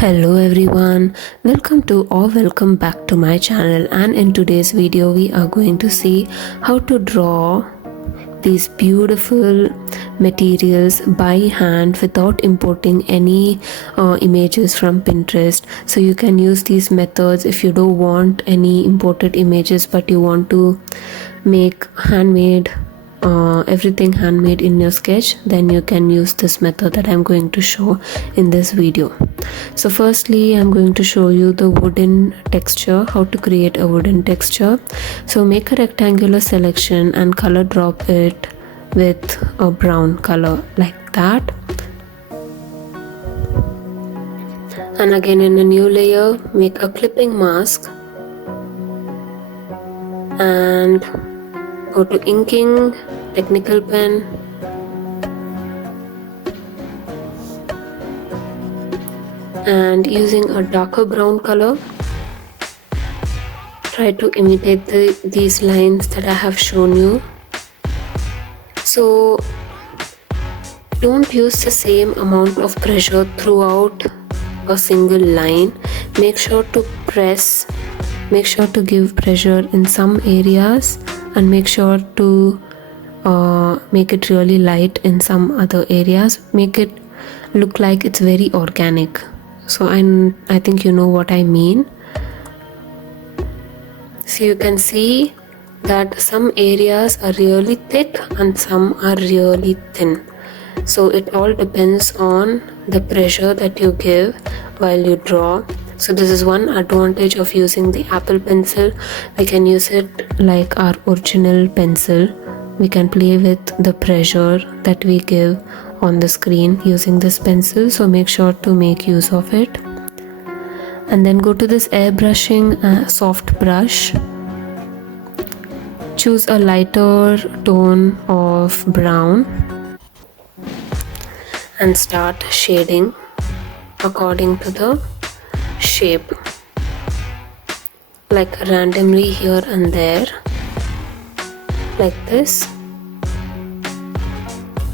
Hello everyone, welcome to or welcome back to my channel, and in today's video we are going to see how to draw these beautiful materials by hand without importing any images from Pinterest. So you can use these methods if you don't want any imported images but you want to make handmade everything handmade in your sketch, then you can use this method that I'm going to show in this video. So firstly, I'm going to show you the wooden texture, how to create a wooden texture. So make a rectangular selection and color drop it with a brown color like that. And again, in a new layer, make a clipping mask and go to inking, technical pen, and using a darker brown color, try to imitate these lines that I have shown you. So don't use the same amount of pressure throughout a single line. Make sure to give pressure in some areas and make sure to make it really light in some other areas. Make it look like it's very organic. So I think you know what I mean. So you can see that some areas are really thick and some are really thin. So it all depends on the pressure that you give while you draw. So this is one advantage of using the Apple pencil. We can use it like our original pencil. We can play with the pressure that we give on the screen using this pencil. So make sure to make use of it. And then go to this airbrushing soft brush. Choose a lighter tone of brown and start shading according to the shape, like randomly here and there, like this.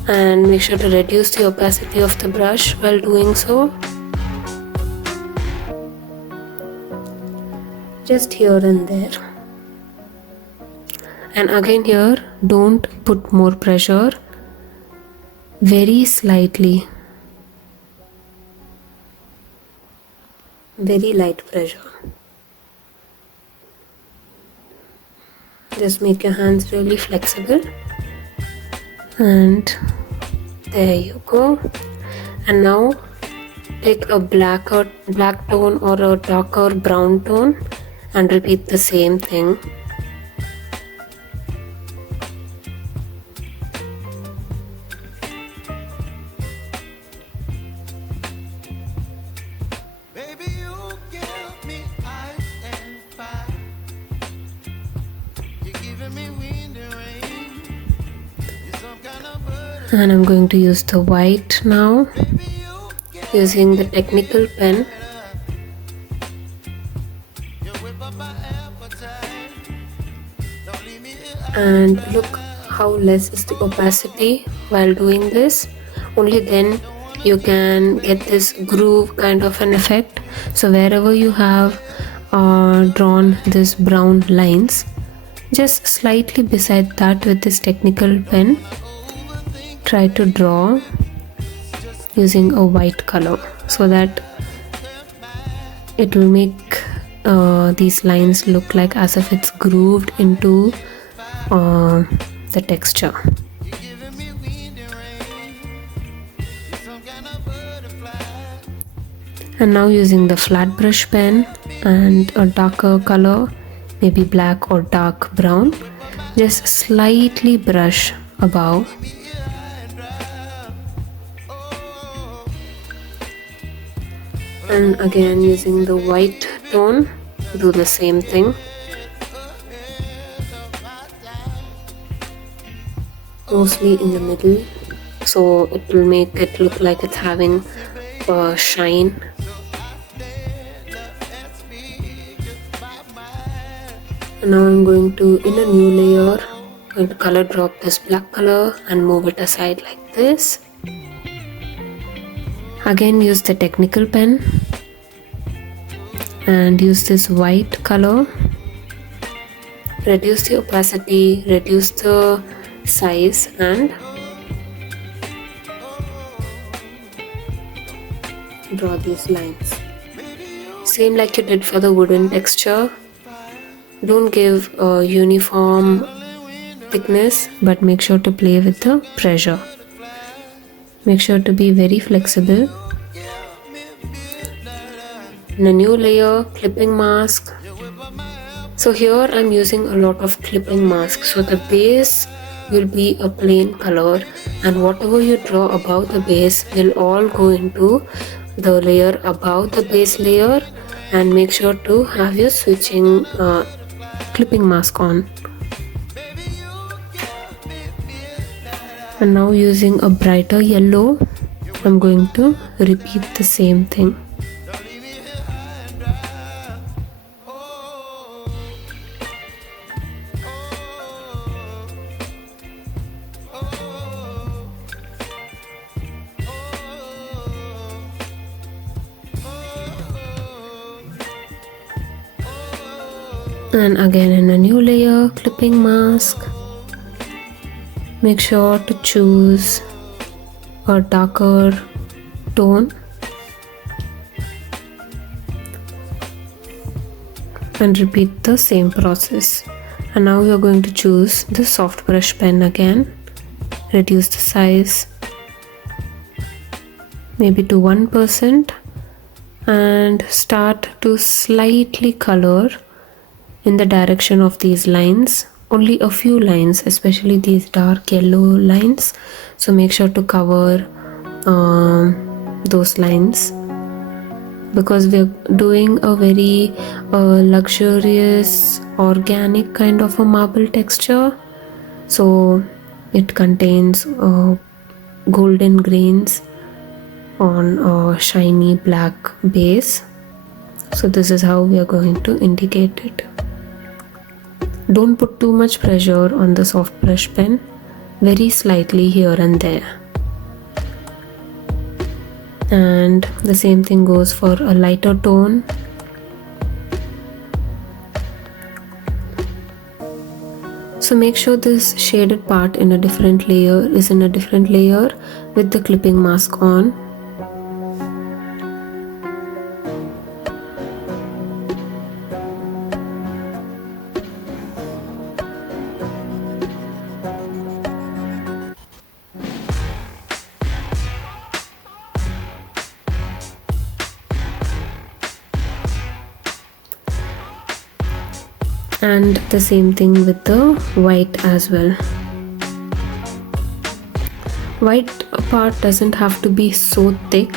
And make sure to reduce the opacity of the brush while doing so. Just here and there. And again here, don't put more pressure, very slightly, very light pressure. Just make your hands really flexible. And there you go. And now take a black tone or a darker brown tone and repeat the same thing. And I'm going to use the white now, using the technical pen. And look how less is the opacity while doing this. Only then you can get this groove kind of an effect. So wherever you have drawn this brown lines, just slightly beside that with this technical pen, try to draw using a white color so that it will make these lines look like as if it's grooved into the texture. And now using the flat brush pen and a darker color, maybe black or dark brown, just slightly brush above. And again using the white tone, do the same thing. Mostly in the middle, so it will make it look like it's having a shine. And now I'm going to, in a new layer, going to color drop this black color and move it aside like this. Again use the technical pen and use this white color. Reduce the opacity, reduce the size, and draw these lines. Same like you did for the wooden texture. Don't give a uniform thickness, but make sure to play with the pressure. Make sure to be very flexible. In a new layer, clipping mask. So here I'm using a lot of clipping mask. So the base will be a plain color, and whatever you draw above the base will all go into the layer above the base layer, and make sure to have your switching clipping mask on. And now using a brighter yellow, I'm going to repeat the same thing. And again in a new layer, clipping mask. Make sure to choose a darker tone and repeat the same process. And now we are going to choose the soft brush pen again. Reduce the size maybe to 1% and start to slightly color in the direction of these lines. Only a few lines, especially these dark yellow lines, so make sure to cover those lines, because we're doing a very luxurious organic kind of a marble texture, so it contains golden grains on a shiny black base. So this is how we are going to indicate it. Don't put too much pressure on the soft brush pen, very slightly here and there. And the same thing goes for a lighter tone. So make sure this shaded part in a different layer is in a different layer with the clipping mask on. And the same thing with the white as well. White part doesn't have to be so thick.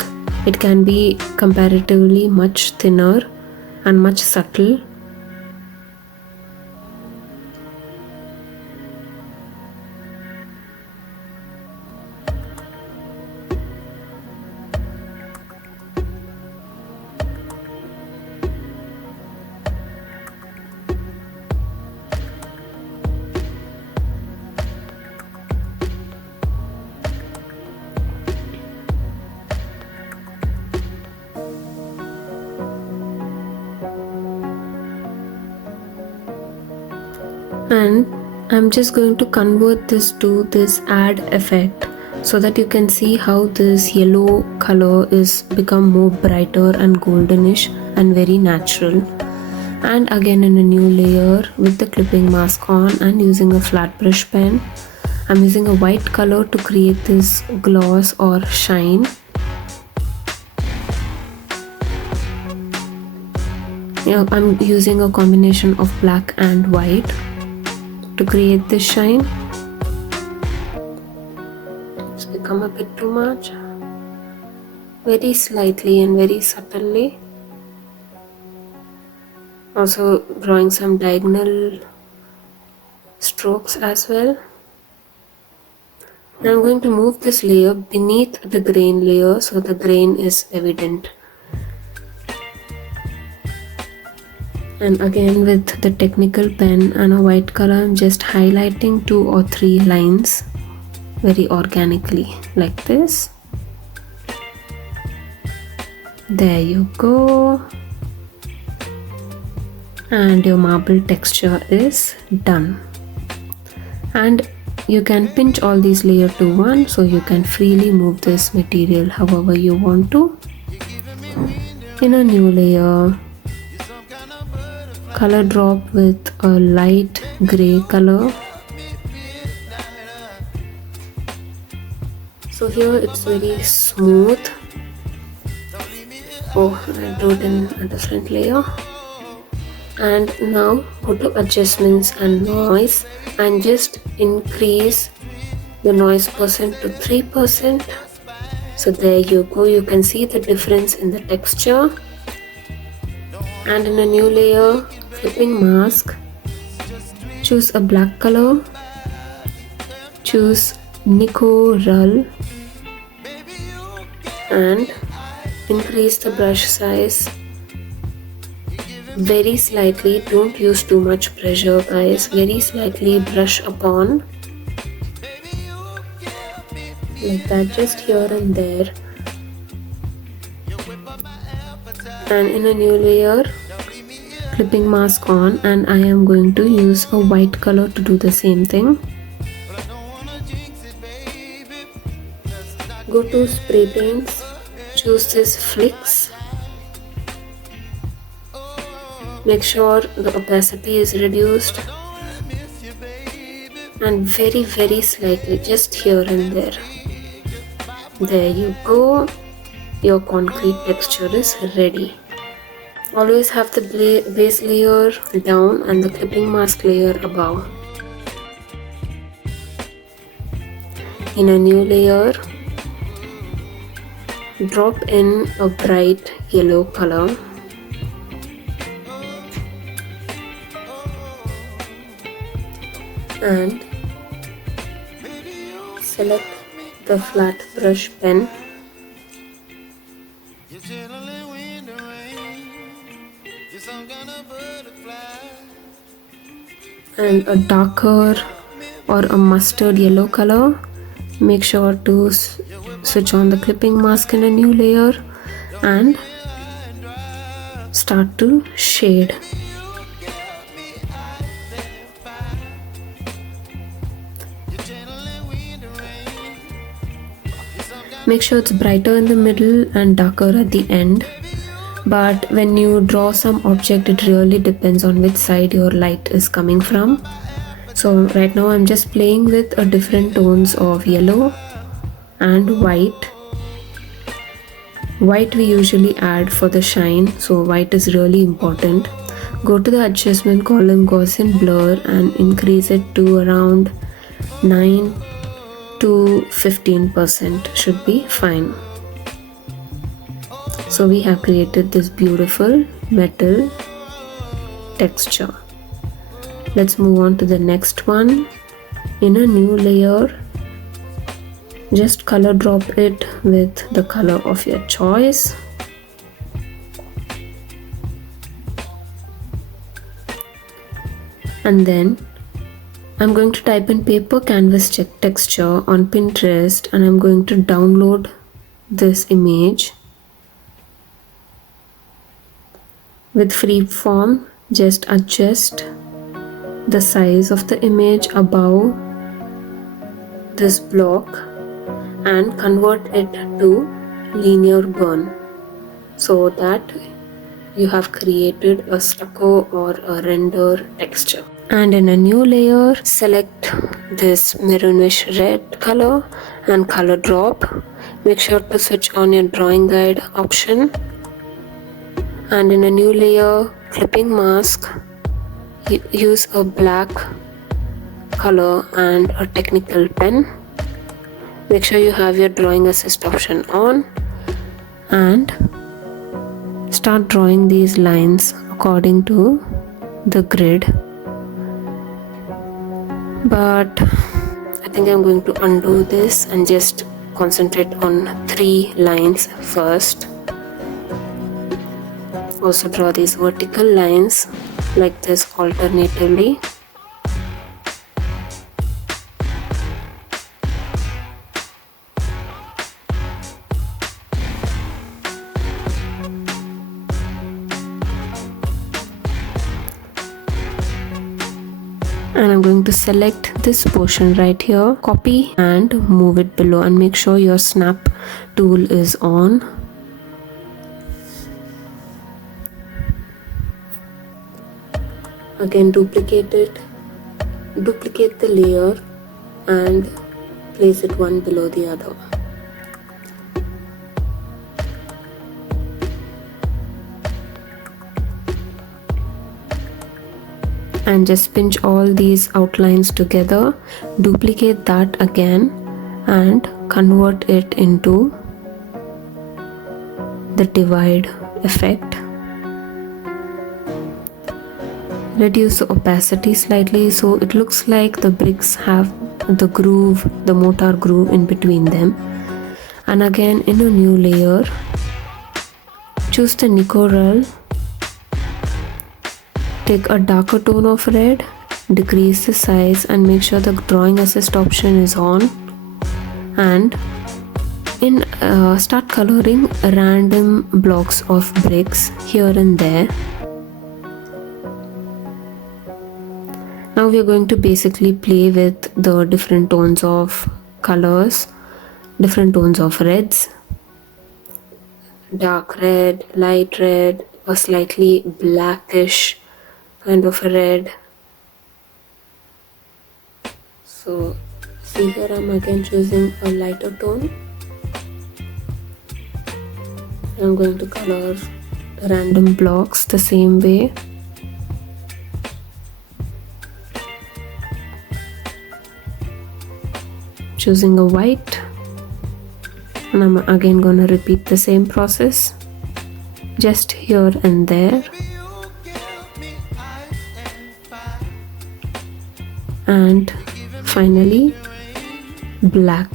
It can be comparatively much thinner and much subtle. And I'm just going to convert this to this add effect so that you can see how this yellow color is become more brighter and goldenish and very natural. And again in a new layer with the clipping mask on and using a flat brush pen, I'm using a white color to create this gloss or shine. I'm using a combination of black and white to create this shine. It's become a bit too much. Very slightly and very subtly. Also drawing some diagonal strokes as well. And I'm going to move this layer beneath the grain layer so the grain is evident. And again with the technical pen and a white color, I'm just highlighting 2 or 3 lines very organically like this. There you go. and your marble texture is done. And you can pinch all these layers to one, so you can freely move this material however you want to. In a new layer, color drop with a light gray color. So here it's very smooth. Oh, I drew it in a different layer. And now go to adjustments and noise and just increase the noise percent to 3%. So there you go, you can see the difference in the texture. And in a new layer, flipping mask, choose a black color, choose Nico Rull and increase the brush size very slightly. Don't use too much pressure, guys. Very slightly brush upon, like that, just here and there. And in a new layer, clipping mask on, and I am going to use a white color to do the same thing. Go to spray paints, choose this Flicks. Make sure the opacity is reduced and very slightly, just here and there. There you go, your concrete texture is ready. Always have the base layer down and the clipping mask layer above. In a new layer, drop in a bright yellow color. And select the flat brush pen and a darker or a mustard yellow color. Make sure to switch on the clipping mask in a new layer and start to shade. Make sure it's brighter in the middle and darker at the end. But when you draw some object, it really depends on which side your light is coming from. So right now I'm just playing with different tones of yellow and white. White we usually add for the shine, so white is really important. Go to the adjustment column, Gaussian blur, and increase it to around 9 to 15%, should be fine. So we have created this beautiful metal texture. Let's move on to the next one. In a new layer, just color drop it with the color of your choice. And then I'm going to type in paper canvas texture on Pinterest, and I'm going to download this image. With freeform, just adjust the size of the image above this block and convert it to linear burn, so that you have created a stucco or a render texture. And in a new layer, select this maroonish red color and color drop. Make sure to switch on your drawing guide option. And in a new layer, clipping mask, use a black color and a technical pen. Make sure you have your drawing assist option on and start drawing these lines according to the grid. But I think I'm going to undo this and just concentrate on 3 lines first. Also draw these vertical lines like this alternatively. to select this portion right here, copy and move it below, and make sure your snap tool is on. Again, duplicate the layer and place it one below the other. And just pinch all these outlines together, duplicate that again and convert it into the divide effect. Reduce the opacity slightly so it looks like the bricks have the groove, the mortar groove in between them. And again, in a new layer, choose the Nicorel. Take a darker tone of red, decrease the size and make sure the drawing assist option is on, and start coloring random blocks of bricks here and there. Now we are going to basically play with the different tones of colors, different tones of reds, dark red, light red, or slightly blackish kind of a red. So see here, I'm again choosing a lighter tone. I'm going to color random blocks the same way. Choosing a white, and I'm again gonna repeat the same process just here and there. And finally black.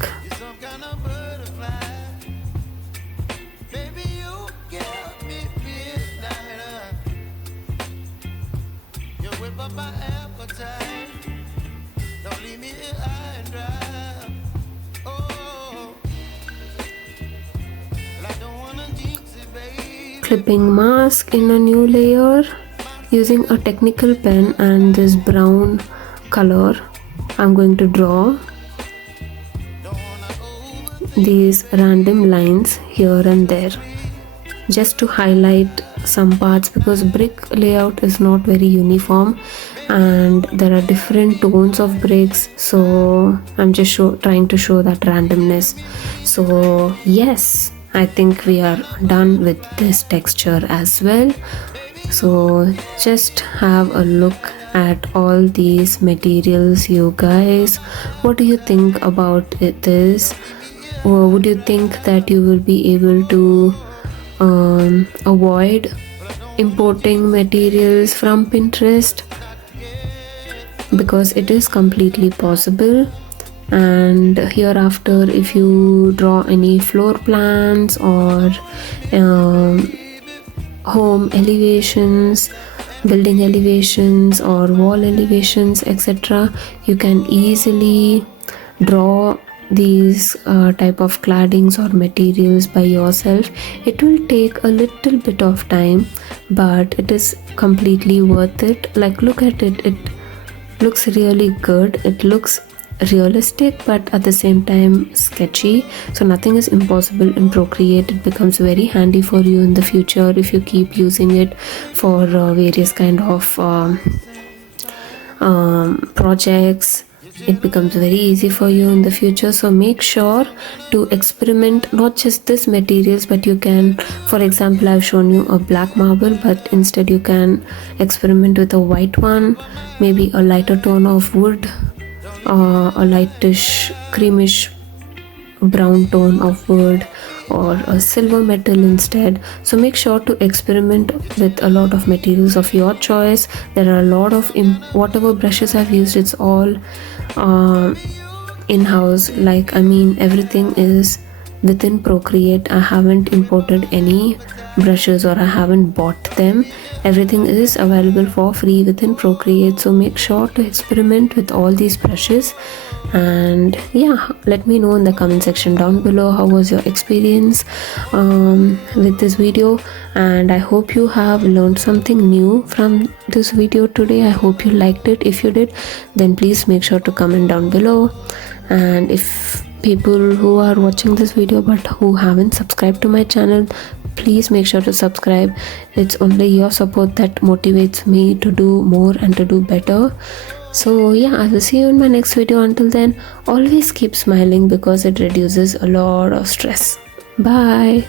Clipping mask in a new layer using a technical pen and this brown color. I'm going to draw these random lines here and there just to highlight some parts, because brick layout is not very uniform and there are different tones of bricks, so I'm just trying to show that randomness. So yes, I think we are done with this texture as well. So just have a look at all these materials, you guys. What do you think about this? Or would you think that you will be able to avoid importing materials from Pinterest? Because it is completely possible. And hereafter, if you draw any floor plans or home elevations, building elevations or wall elevations, etc., you can easily draw these type of claddings or materials by yourself. It will take a little bit of time, but it is completely worth it. Like, look at it, it looks really good, it looks realistic but at the same time sketchy. So nothing is impossible in Procreate. It becomes very handy for you in the future if you keep using it for various kind of projects. It becomes very easy for you in the future. So make sure to experiment not just this materials, but you can, for example, I've shown you a black marble, but instead you can experiment with a white one, maybe a lighter tone of wood, a lightish creamish brown tone of wood, or a silver metal instead. So make sure to experiment with a lot of materials of your choice. There are a lot of whatever brushes I've used, it's all in-house. Like, I mean, everything is within Procreate. I haven't imported any brushes or I haven't bought them. Everything is available for free within Procreate, so make sure to experiment with all these brushes. And yeah, let me know in the comment section down below how was your experience with this video, and I hope you have learned something new from this video today. I hope you liked it. If you did, then please make sure to comment down below. And if people who are watching this video but who haven't subscribed to my channel, please make sure to subscribe. It's only your support that motivates me to do more and to do better. So yeah, I will see you in my next video. Until then, always keep smiling because it reduces a lot of stress. Bye.